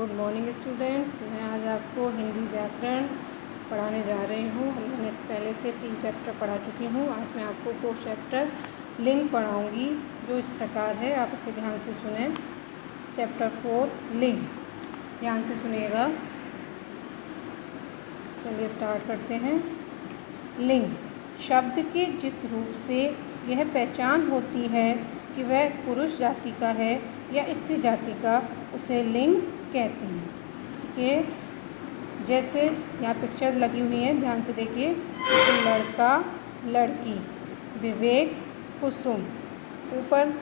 Good morning student. मैं आज आपको हिंदी व्याकरण पढ़ाने जा रही हूँ। मैंने पहले से 3 चैप्टर पढ़ा चुकी हूँ। आज मैं आपको 4th चैप्टर लिंग पढ़ाऊँगी, जो इस प्रकार है। आप इसे ध्यान से सुने। चैप्टर 4 लिंग, ध्यान से सुनिएगा। चलिए स्टार्ट करते हैं। लिंग शब्द के जिस रूप से यह पहचान होती है कि वह पुरुष जाति का है या स्त्री जाति का, उसे लिंग कहते हैं। ठीक है, जैसे यहाँ पिक्चर लगी हुई है, ध्यान से देखिए। जैसे लड़का, लड़की, विवेक, कुसुम। ऊपर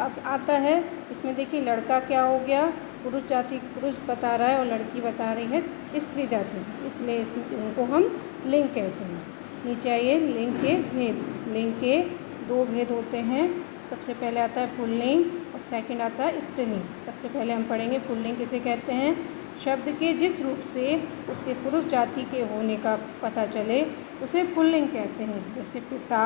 अब आता है, इसमें देखिए लड़का क्या हो गया, पुरुष जाति, पुरुष बता रहा है, और लड़की बता रही है स्त्री जाति, इसलिए इनको हम लिंग कहते हैं। नीचे आइए, लिंग के भेद। लिंग के 2 भेद होते हैं। सबसे पहले आता है पुल्लिंग और सेकंड आता है स्त्रीलिंग। सबसे पहले हम पढ़ेंगे पुल्लिंग किसे कहते हैं। शब्द के जिस रूप से उसके पुरुष जाति के होने का पता चले उसे पुल्लिंग कहते हैं, जैसे पिता,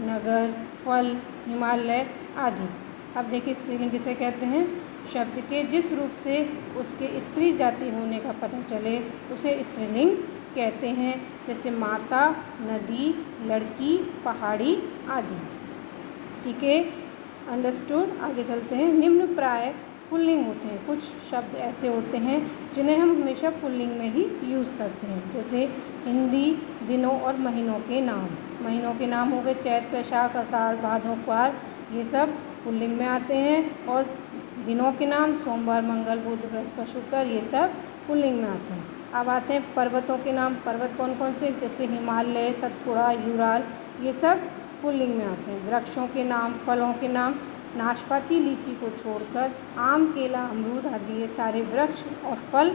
नगर, फल, हिमालय आदि। अब देखिए स्त्रीलिंग किसे कहते हैं। शब्द के जिस रूप से उसके स्त्री जाति होने का पता चले उसे स्त्रीलिंग कहते हैं, जैसे माता, नदी, लड़की, पहाड़ी आदि। ठीक है, अंडरस्टूड। आगे चलते हैं। निम्न प्राय पुल्लिंग होते हैं। कुछ शब्द ऐसे होते हैं जिन्हें हम हमेशा पुल्लिंग में ही यूज़ करते हैं, जैसे हिंदी दिनों और महीनों के नाम। महीनों के नाम हो गए चैत, वैशाख, आषाढ़, भादों, क्वार, ये सब पुल्लिंग में आते हैं। और दिनों के नाम सोमवार, मंगल, बुध, बृहस्पति, शुक्र, ये सब पुल्लिंग में आते हैं। अब आते हैं पर्वतों के नाम। पर्वत कौन कौन से, जैसे हिमालय, सतपुड़ा, यूराल, ये सब पुल्लिंग में आते हैं। वृक्षों के नाम, फलों के नाम, नाशपाती, लीची को छोड़कर आम, केला, अमरूद आदि ये सारे वृक्ष और फल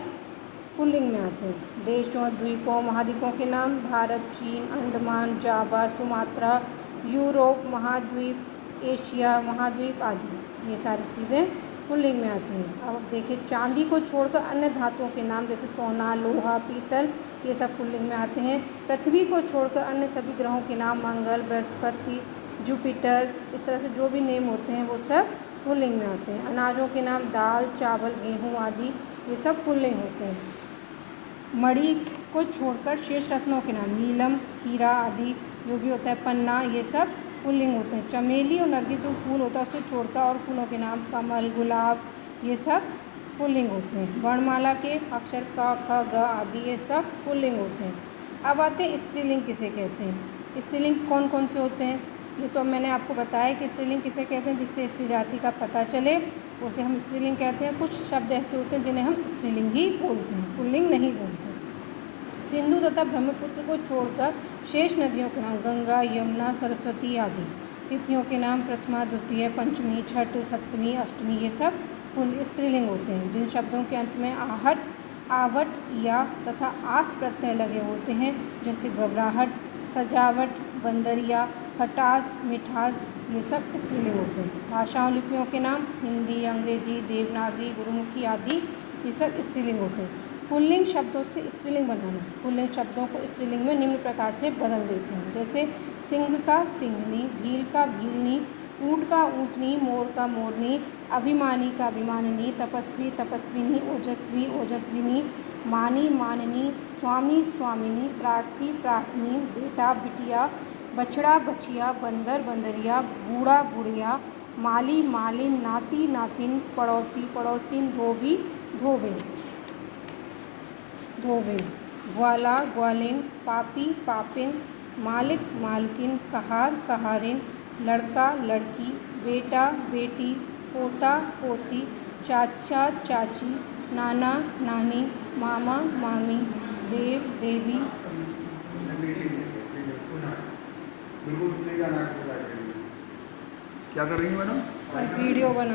पुल्लिंग में आते हैं। देशों, द्वीपों, महाद्वीपों के नाम, भारत, चीन, अंडमान, जावा, सुमात्रा, यूरोप महाद्वीप, एशिया महाद्वीप आदि, ये सारी चीज़ें पुल्लिंग में आती हैं। अब देखिए चांदी को छोड़कर अन्य धातुओं के नाम, जैसे सोना, लोहा, पीतल, ये सब पुल्लिंग में आते हैं। पृथ्वी को छोड़कर अन्य सभी ग्रहों के नाम, मंगल, बृहस्पति, जुपिटर, इस तरह से जो भी नेम होते हैं वो सब पुल्लिंग में आते हैं। अनाजों के नाम, दाल, चावल, गेहूँ आदि, ये सब पुल्लिंग होते हैं। मणि को छोड़कर शेष रत्नों के नाम, नीलम, हीरा आदि जो भी होता है, पन्ना, ये सब पुल्लिंग होते हैं। चमेली और नरगिस जो फूल होता है उसे छोड़कर और फूलों के नाम, कमल, गुलाब, ये सब पुल्लिंग होते हैं। वर्णमाला के अक्षर क, ख, ग आदि, ये सब पुल्लिंग होते हैं। अब आते हैं स्त्रीलिंग किसे कहते हैं। स्त्रीलिंग कौन कौन से होते हैं, ये तो मैंने आपको बताया कि स्त्रीलिंग किसे कहते हैं, जिससे स्त्री जाति का पता चले उसे हम स्त्रीलिंग कहते हैं। कुछ शब्द ऐसे होते हैं जिन्हें हम स्त्रीलिंग ही बोलते हैं, पुल्लिंग नहीं बोलते। सिंधु तथा ब्रह्मपुत्र को छोड़कर शेष नदियों के नाम, गंगा, यमुना, सरस्वती आदि। तिथियों के नाम, प्रथमा, द्वितीय, पंचमी, छठ, सप्तमी, अष्टमी, ये सब स्त्रीलिंग होते हैं। जिन शब्दों के अंत में आहट, आवट, या तथा आस प्रत्यय लगे होते हैं, जैसे घबराहट, सजावट, बंदरिया, खटास, मिठास, ये सब स्त्रीलिंग होते हैं। भाषाओं, लिपियों के नाम, हिंदी, अंग्रेजी, देवनागरी, गुरुमुखी आदि, ये सब स्त्रीलिंग होते हैं। पुल्लिंग शब्दों से स्त्रीलिंग बनाना। पुल्लिंग शब्दों को स्त्रीलिंग में निम्न प्रकार से बदल देते हैं, जैसे सिंह का सिंहनी, भील का भीलनी, ऊँट का ऊँटनी, मोर का मोरनी, अभिमानी का अभिमानिनी, तपस्वी तपस्विनी, ओजस्वी ओजस्विनी, मानी माननी, स्वामी स्वामिनी, प्रार्थी प्रार्थिनी, बेटा बिटिया, बछड़ा बछिया, बंदर बंदरिया, बूढ़ा बुढ़िया, माली मालिन, नाती नातिन, पड़ोसी पड़ोसिन, धोबी धोबिन धोबिन, ग्वाला ग्वालिन, पापी पापिन, मालिक मालकिन, कहार कहारिन, लड़का लड़की, बेटा बेटी, पोता पोती, चाचा चाची, नाना नानी, मामा मामी, देव देवी। क्या कर रही है मैडम? वीडियो बना